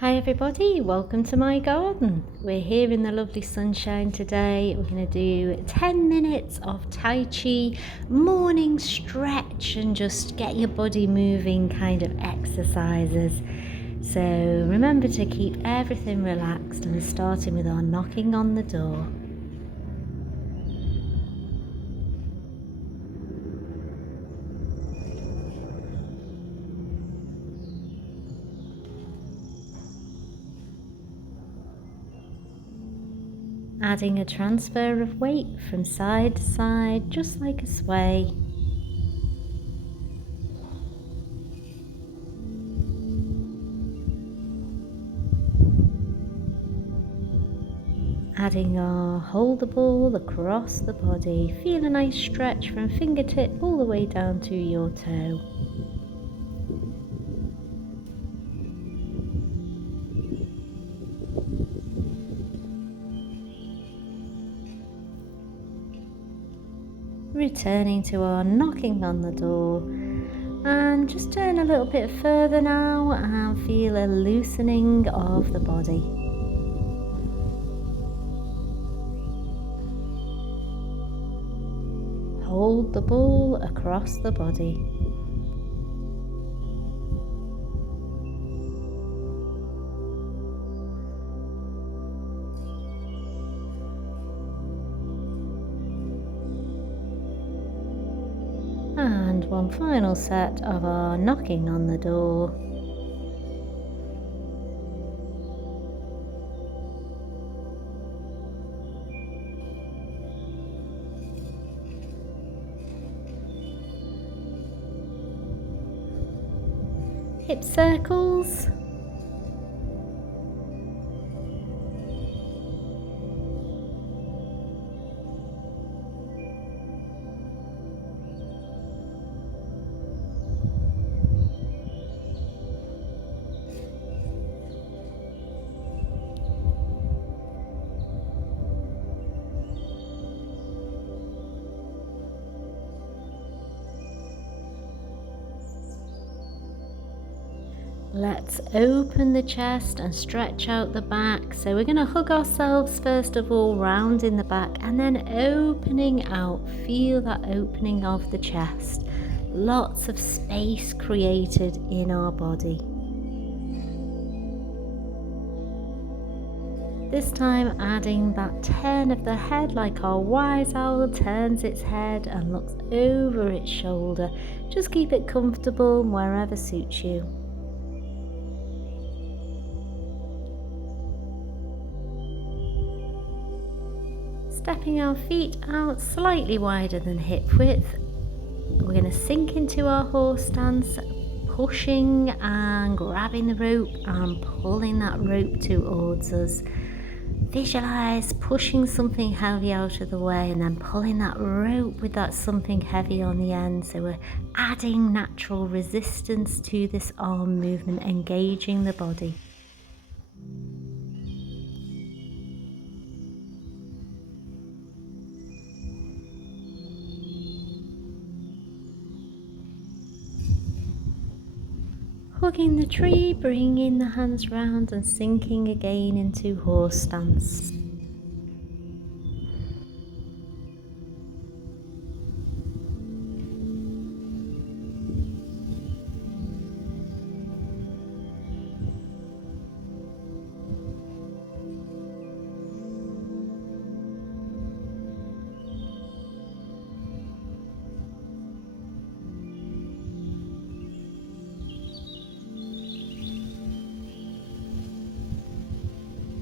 Hi everybody, welcome to my garden. We're here in the lovely sunshine today. We're going to do 10 minutes of Tai Chi morning stretch and just get your body moving kind of exercises. So remember to keep everything relaxed, and we're starting with our knocking on the door. Adding a transfer of weight from side to side, just like a sway. Adding our hold the ball across the body. Feel a nice stretch from fingertip all the way down to your toe. Returning to our knocking on the door, and just turn a little bit further now and feel a loosening of the body. Hold the ball across the body. And one final set of our knocking on the door. Hip circles. Let's open the chest and stretch out the back. So we're going to hug ourselves first of all, round in the back, and then opening out. Feel that opening of the chest. Lots of space created in our body. This time adding that turn of the head, like our wise owl turns its head and looks over its shoulder. Just keep it comfortable wherever suits you. Stepping our feet out slightly wider than hip width. We're going to sink into our horse stance, pushing and grabbing the rope and pulling that rope towards us. Visualize pushing something heavy out of the way and then pulling that rope with that something heavy on the end. So we're adding natural resistance to this arm movement, engaging the body. Hugging the tree, bringing the hands round and sinking again into horse stance.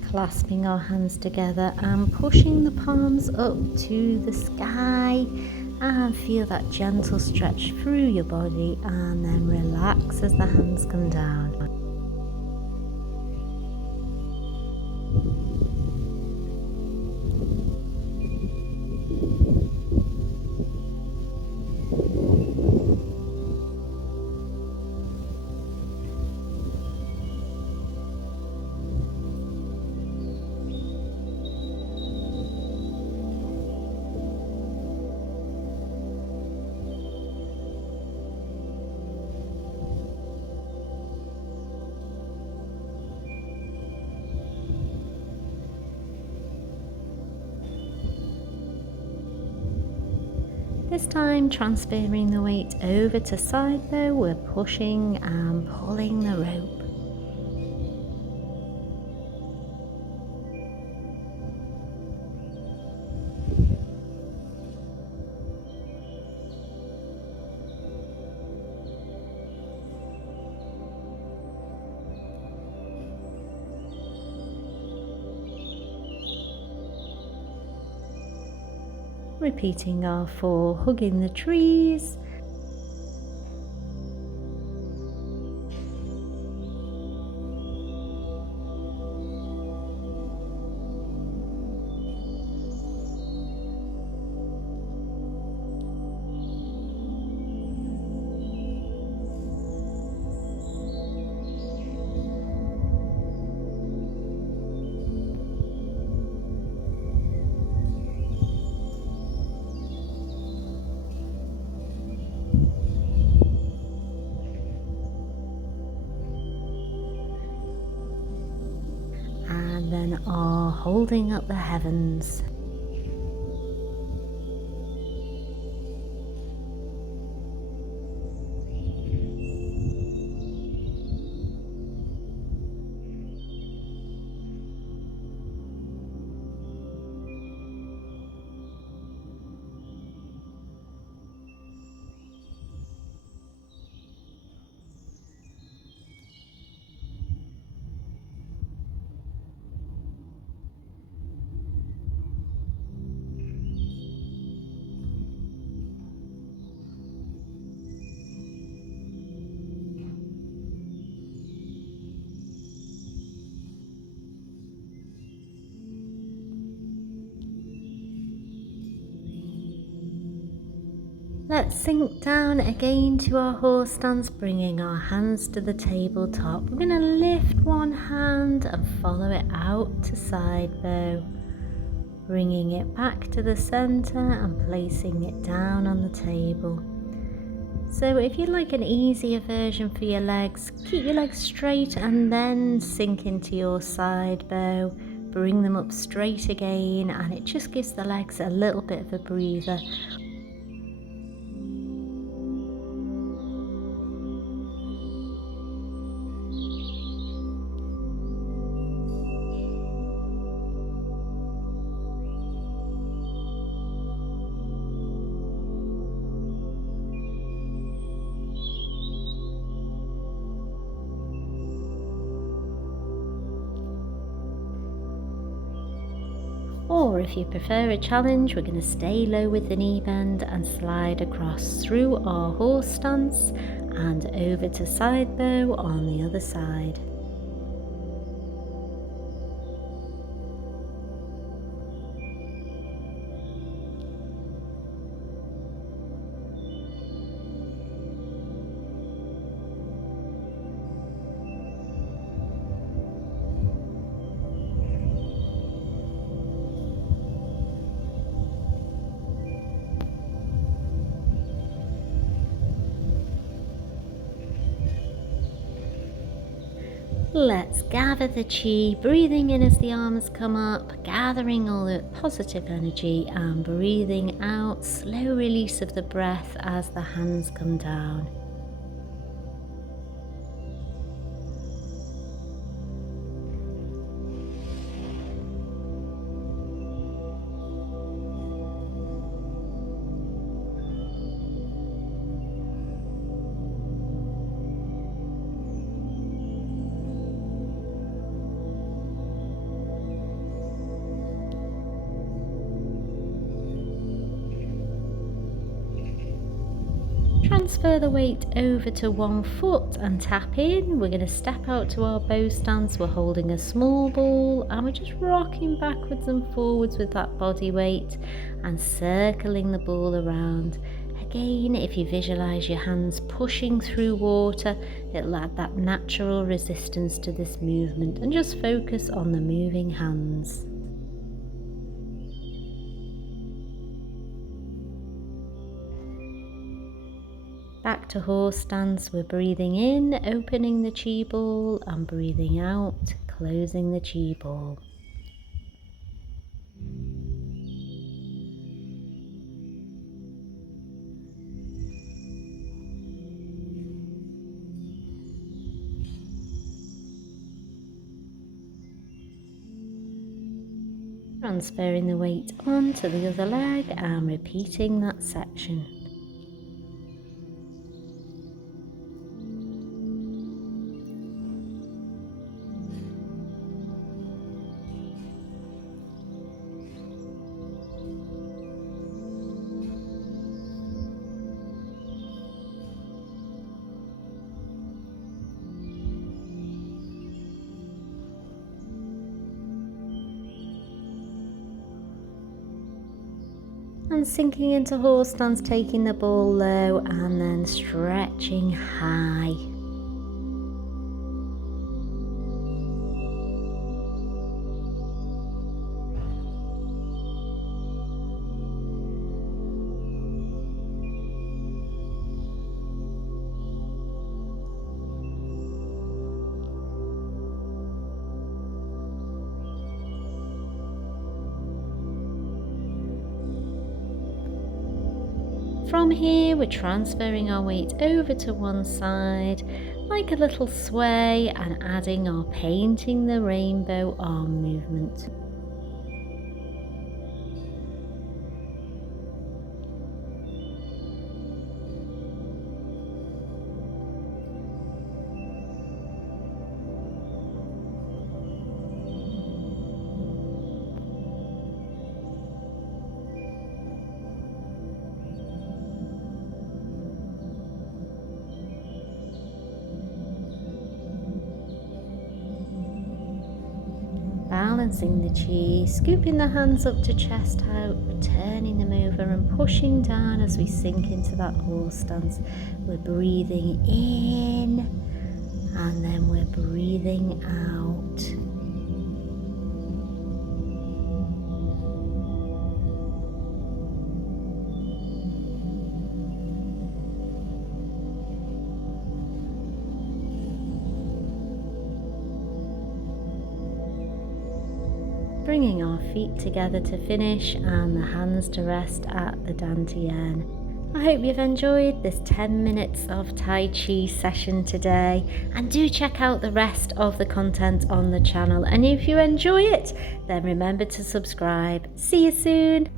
Clasping our hands together and pushing the palms up to the sky, and feel that gentle stretch through your body, and then relax as the hands come down. This time transferring the weight over to side bow, we're pushing and pulling the rope. Repeating our 4 hugging the trees. And then are holding up the heavens. Let's sink down again to our horse stance, bringing our hands to the tabletop. We're going to lift one hand and follow it out to side bow, bringing it back to the center and placing it down on the table. So if you'd like an easier version for your legs, keep your legs straight and then sink into your side bow, bring them up straight again, and it just gives the legs a little bit of a breather. Or if you prefer a challenge, we're going to stay low with the knee bend and slide across through our horse stance and over to side bow on the other side. Let's gather the Qi, breathing in as the arms come up, gathering all the positive energy, and breathing out, slow release of the breath as the hands come down. Transfer the weight over to one foot and tap in. We're going to step out to our bow stance. We're holding a small ball and we're just rocking backwards and forwards with that body weight and circling the ball around. Again, if you visualize your hands pushing through water, it'll add that natural resistance to this movement, and just focus on the moving hands. Back to horse stance, we're breathing in, opening the Qi ball, and breathing out, closing the Qi ball. Transferring the weight onto the other leg and repeating that section. And sinking into horse stance, taking the ball low and then stretching high. From here, we're transferring our weight over to one side, like a little sway, and adding our painting the rainbow arm movement. Balancing the Qi, scooping the hands up to chest out, turning them over and pushing down as we sink into that horse stance. We're breathing in and then we're breathing out. Bringing our feet together to finish and the hands to rest at the dantian. I hope you've enjoyed this 10 minutes of Tai Chi session today, and do check out the rest of the content on the channel, and if you enjoy it then remember to subscribe. See you soon.